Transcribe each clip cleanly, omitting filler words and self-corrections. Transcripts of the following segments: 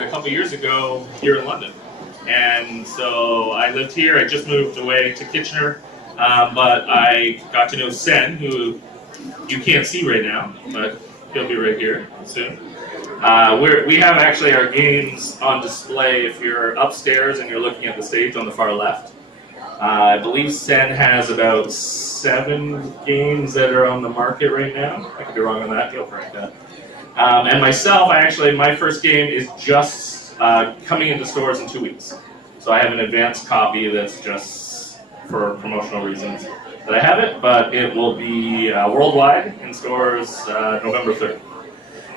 a couple years ago here in London. And so I lived here. I just moved away to Kitchener, but I got to know Sen, who you can't see right now, but he'll be right here soon. We have actually our games on display if you're upstairs and you're looking at the stage on the far left. I believe Sen has about 7 games that are on the market right now. I could be wrong on that. He'll correct that. And myself, my first game is just coming into stores in 2 weeks. So I have an advanced copy that's just for promotional reasons that I have it, but it will be worldwide in stores November 3rd.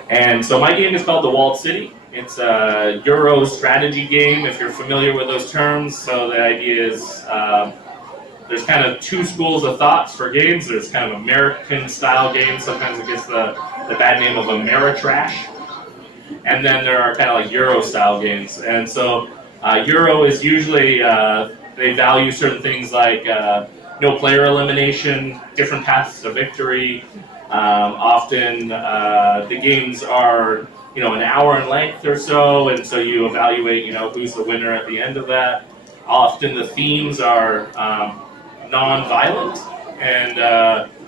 And so my game is called The Walled City. It's a Euro strategy game, if you're familiar with those terms. So the idea is there's kind of 2 schools of thoughts for games. There's kind of American-style games. Sometimes it gets the bad name of Ameritrash. And then there are kind of like Euro-style games. And so Euro is usually, they value certain things like no player elimination, different paths to victory. Often the games are, an hour in length or so, and so you evaluate, who's the winner at the end of that. Often the themes are non-violent, and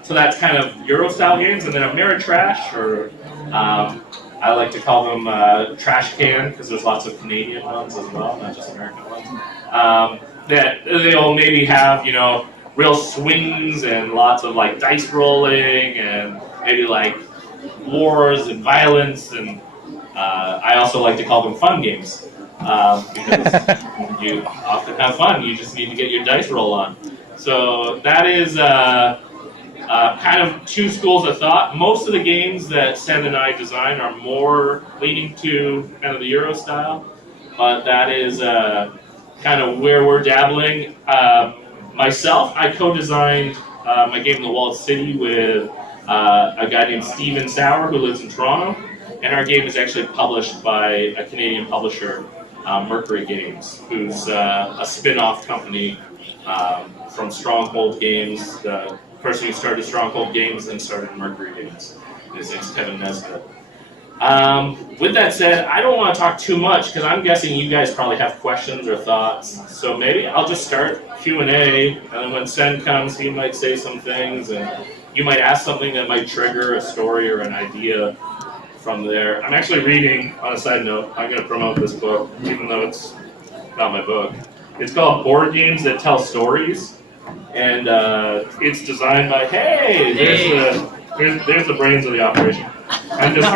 so that's kind of Euro-style games. And then Ameritrash, or I like to call them trash can, because there's lots of Canadian ones as well, not just American ones. That they'll maybe have, real swings and lots of like dice rolling and maybe like wars and violence, and I also like to call them fun games because you often have fun. You just need to get your dice roll on. So that is kind of 2 schools of thought. Most of the games that Sen and I design are more leaning to kind of the Euro style, but that is kind of where we're dabbling. Myself, I co-designed my game, The Walled City, with a guy named Steven Sauer, who lives in Toronto, and our game is actually published by a Canadian publisher, Mercury Games, who's a spin-off company from Stronghold Games. The person who started Stronghold Games and started Mercury Games. His name's Kevin Nesbitt. With that said, I don't want to talk too much because I'm guessing you guys probably have questions or thoughts. So maybe I'll just start Q&A, and then when Sen comes, he might say some things, and you might ask something that might trigger a story or an idea from there. I'm actually reading, on a side note, I'm going to promote this book, even though it's not my book. It's called Board Games That Tell Stories, and it's designed by, there's the brains of the operation. I'm just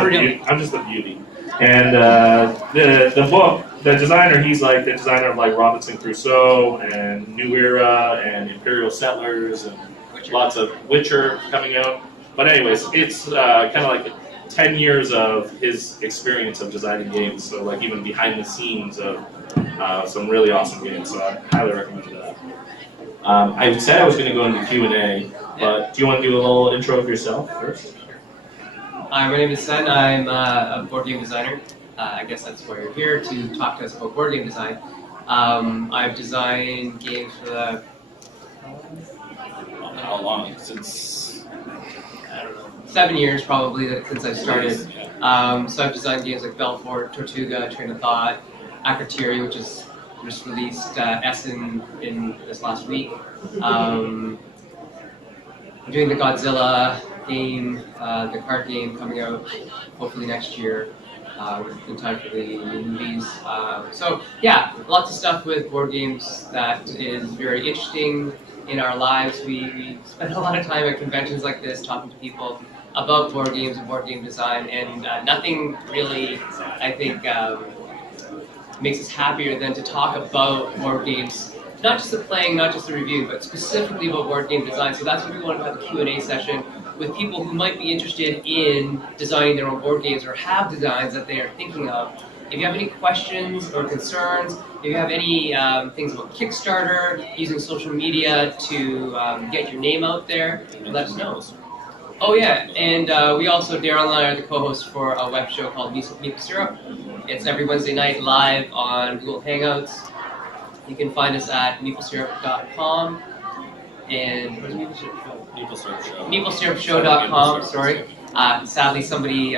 the beauty. And the book, the designer, he's like the designer of like Robinson Crusoe and New Era and Imperial Settlers and lots of Witcher coming out. But anyways, it's kind of like 10 years of his experience of designing games. So like even behind the scenes of some really awesome games. So I highly recommend that. I said I was going to go into Q&A, but do you want to do a little intro of yourself first? Hi, my name is Sen. I'm a board game designer. I guess that's why you're here, to talk to us about board game design. I've designed games for How long? Since, I don't know, 7 years probably since I started. So I've designed games like Belfort, Tortuga, Train of Thought, Akrotiri, which is just released Essen in this last week. I'm doing the Godzilla game, the card game coming out hopefully next year in time for the movies. So yeah, lots of stuff with board games that is very interesting in our lives. We spend a lot of time at conventions like this talking to people about board games and board game design, and nothing really, I think, makes us happier than to talk about board games. Not just the playing, not just the review, but specifically about board game design. So that's what we want to have a Q&A session with people who might be interested in designing their own board games or have designs that they are thinking of. If you have any questions or concerns, if you have any things about Kickstarter, using social media to get your name out there, let us know. Oh yeah, and we also, Daryl and I are the co-hosts for a web show called Maple Syrup. It's every Wednesday night live on Google Hangouts. You can find us at maplesyrup.com. And what is Maple Syrup Show? MapleSyrupShow.com, sorry. Sadly, somebody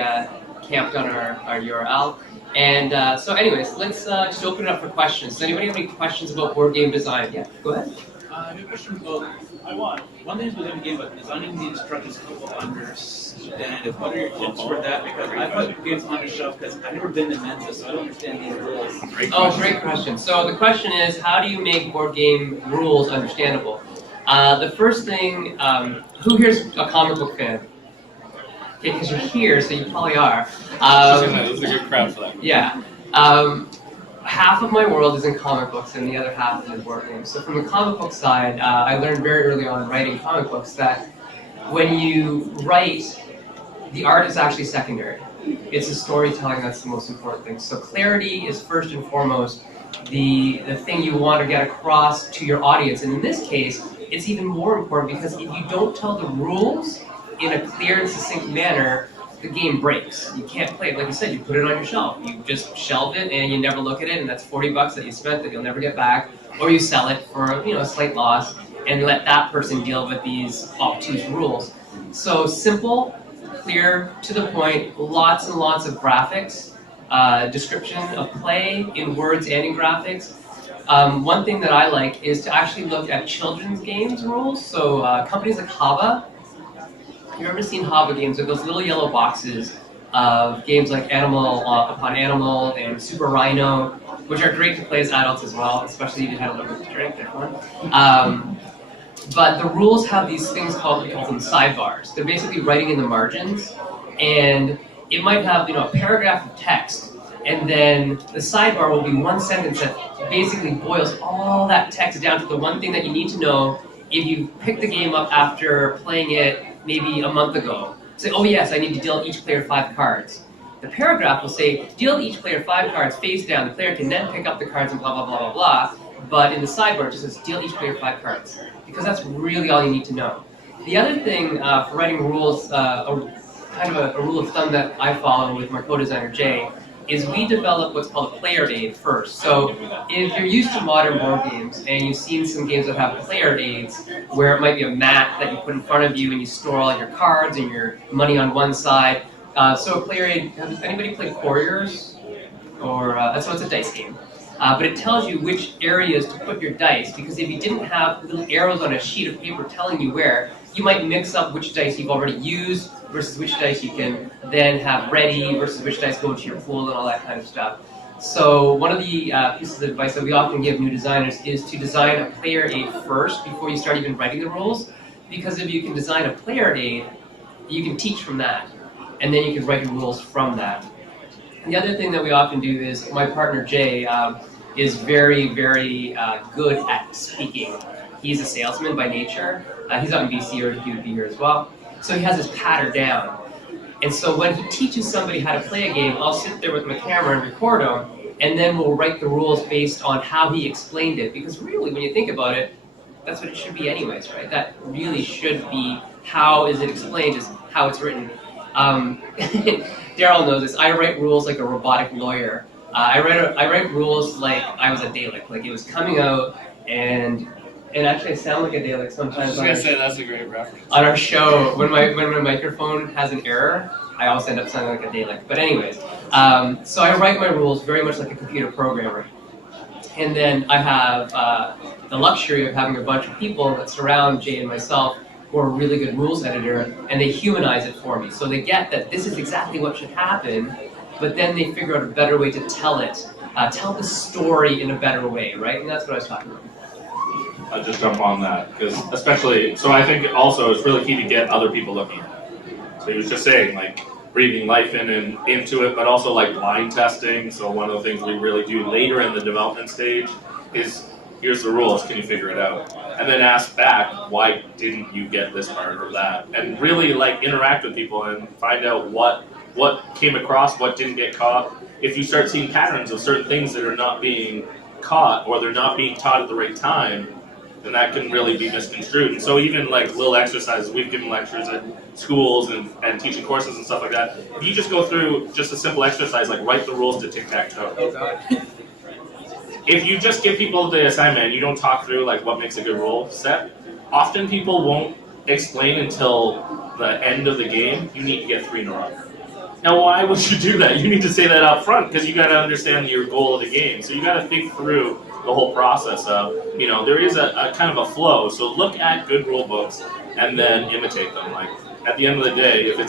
camped on our URL. And so anyways, let's just open it up for questions. Does anybody have any questions about board game design? Yeah, go ahead. I have a question about, one thing within the game, but designing the instructions so people understand it. What are your tips for that? Because I put games on the shelf because I've never been in Mensa, so I don't understand these rules. Great question. So the question is, how do you make board game rules understandable? The first thing, who here's a comic book fan? Okay, because you're here, so you probably are. This is a good crowd for that. Yeah. Half of my world is in comic books and the other half is in board games. So from the comic book side, I learned very early on writing comic books that when you write, the art is actually secondary. It's the storytelling that's the most important thing. So clarity is first and foremost the thing you want to get across to your audience. And in this case, it's even more important because if you don't tell the rules in a clear and succinct manner, the game breaks. You can't play it. Like you said, you put it on your shelf. You just shelve it and you never look at it, and that's $40 that you spent that you'll never get back. Or you sell it for a slight loss and let that person deal with these obtuse rules. So simple, clear, to the point, lots and lots of graphics, description of play in words and in graphics. One thing that I like is to actually look at children's games rules. So companies like Hava. You've ever seen Hava games? They're those little yellow boxes of games like Animal Upon Animal and Super Rhino, which are great to play as adults as well, especially if you had a little bit to drink. They're fun. But the rules have these things we call them sidebars. They're basically writing in the margins, and it might have a paragraph of text, and then the sidebar will be one sentence that basically boils all that text down to the one thing that you need to know if you pick the game up after playing it maybe a month ago. Say, oh yes, I need to deal each player 5 cards. The paragraph will say, deal each player 5 cards face down. The player can then pick up the cards and blah, blah, blah, blah, blah. But in the sidebar, it just says, deal each player 5 cards. Because that's really all you need to know. The other thing for writing rules, kind of a rule of thumb that I follow with my co-designer Jay, is we develop what's called a player aid first. So if you're used to modern board games and you've seen some games that have player aids where it might be a mat that you put in front of you and you store all your cards and your money on one side. So a player aid, has anybody played Couriers? Or so it's a dice game. But it tells you which areas to put your dice, because if you didn't have little arrows on a sheet of paper telling you where, you might mix up which dice you've already used versus which dice you can then have ready versus which dice go into your pool and all that kind of stuff. So one of the pieces of advice that we often give new designers is to design a player aid first before you start even writing the rules, because if you can design a player aid, you can teach from that, and then you can write your rules from that. The other thing that we often do is, my partner Jay is very, very good at speaking. He's a salesman by nature. He's out in BC, or he would be here as well. So he has his patter down. And so when he teaches somebody how to play a game, I'll sit there with my camera and record him, and then we'll write the rules based on how he explained it. Because really, when you think about it, that's what it should be anyways, right? That really should be how is it explained, is how it's written. Daryl knows this. I write rules like a robotic lawyer. I write rules like I was a Dalek. Like it was coming out, and actually I sound like a Dalek sometimes. I was gonna say that's a great reference. On our show, when my microphone has an error, I always end up sounding like a Dalek. But anyways, so I write my rules very much like a computer programmer. And then I have the luxury of having a bunch of people that surround Jay and myself who are a really good rules editor, and they humanize it for me. So they get that this is exactly what should happen, but then they figure out a better way to tell it. Tell the story in a better way, right? And that's what I was talking about. I'll just jump on that, because especially, so I think also it's really key to get other people looking at it. So he was just saying, like, breathing life in and into it, but also like blind testing. So one of the things we really do later in the development stage is, here's the rules, can you figure it out? And then ask back, why didn't you get this part or that? And really like interact with people and find out what came across, what didn't get caught. If you start seeing patterns of certain things that are not being caught or they're not being taught at the right time, then that can really be misconstrued. And so even like little exercises, we've given lectures at schools and teaching courses and stuff like that. If you just go through just a simple exercise like write the rules to tic-tac-toe. Oh God. If you just give people the assignment and you don't talk through like what makes a good rule set, often people won't explain until the end of the game. You need to get 3 in a row. Now, why would you do that? You need to say that up front because you got to understand your goal of the game. So you got to think through the whole process of, there is a kind of a flow. So look at good rule books and then imitate them. Like at the end of the day, if it's